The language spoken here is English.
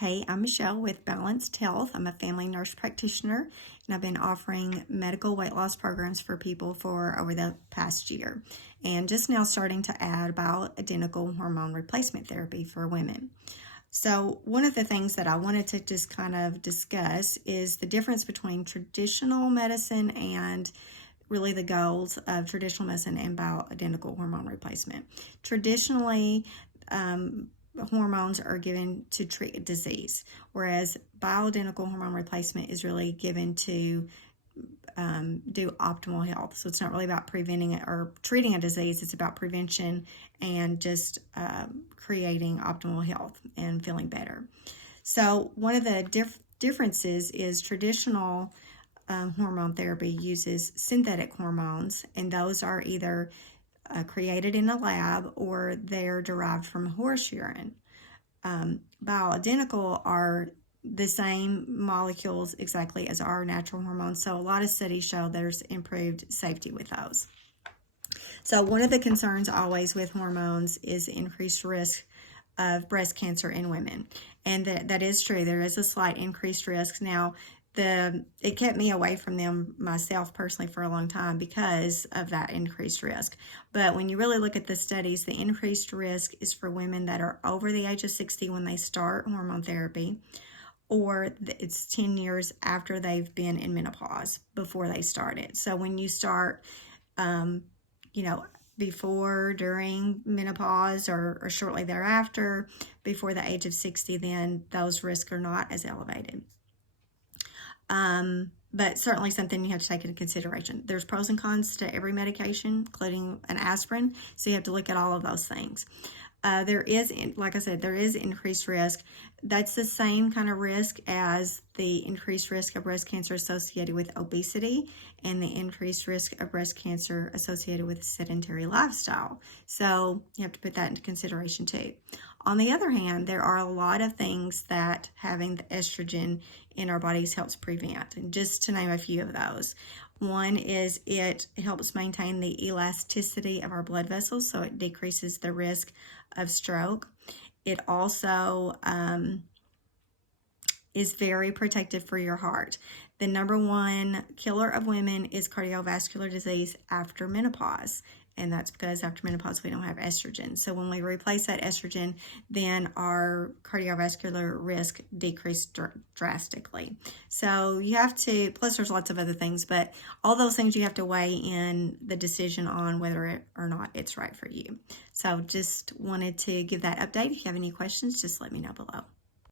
Hey, I'm Michelle with Balanced Health. I'm a family nurse practitioner, and I've been offering medical weight loss programs for people for over the past year, and just now starting to add bioidentical hormone replacement therapy for women. So one of the things that I wanted to just kind of discuss is the difference between traditional medicine and really the goals of traditional medicine and bioidentical hormone replacement. Traditionally, hormones are given to treat a disease, whereas bioidentical hormone replacement is really given to do optimal health. So it's not really about preventing it or treating a disease, it's about prevention and just creating optimal health and feeling better. So one of the differences is traditional hormone therapy uses synthetic hormones, and those are either created in a lab or they're derived from horse urine. Bioidentical are the same molecules exactly as our natural hormones, so a lot of studies show there's improved safety with those. So one of the concerns always with hormones is increased risk of breast cancer in women, and that is true. There is a slight increased risk. Now, it kept me away from them myself personally for a long time because of that increased risk. But when you really look at the studies, the increased risk is for women that are over the age of 60 when they start hormone therapy, or it's 10 years after they've been in menopause before they start it. So when you start, before, during menopause, or shortly thereafter, before the age of 60, then those risks are not as elevated. But certainly something you have to take into consideration. There's pros and cons to every medication, including an aspirin, so you have to look at all of those things. There is, like I said, there is increased risk. That's the same kind of risk as the increased risk of breast cancer associated with obesity and the increased risk of breast cancer associated with a sedentary lifestyle. So you have to put that into consideration too. On the other hand, there are a lot of things that having the estrogen in our bodies helps prevent, and just to name a few of those. One is it helps maintain the elasticity of our blood vessels, so it decreases the risk of stroke. It also is very protective for your heart. The number one killer of women is cardiovascular disease after menopause. And that's because after menopause, we don't have estrogen. So when we replace that estrogen, then our cardiovascular risk decreased drastically. So you have to, plus there's lots of other things, but all those things you have to weigh in the decision on whether or not it's right for you. So just wanted to give that update. If you have any questions, just let me know below.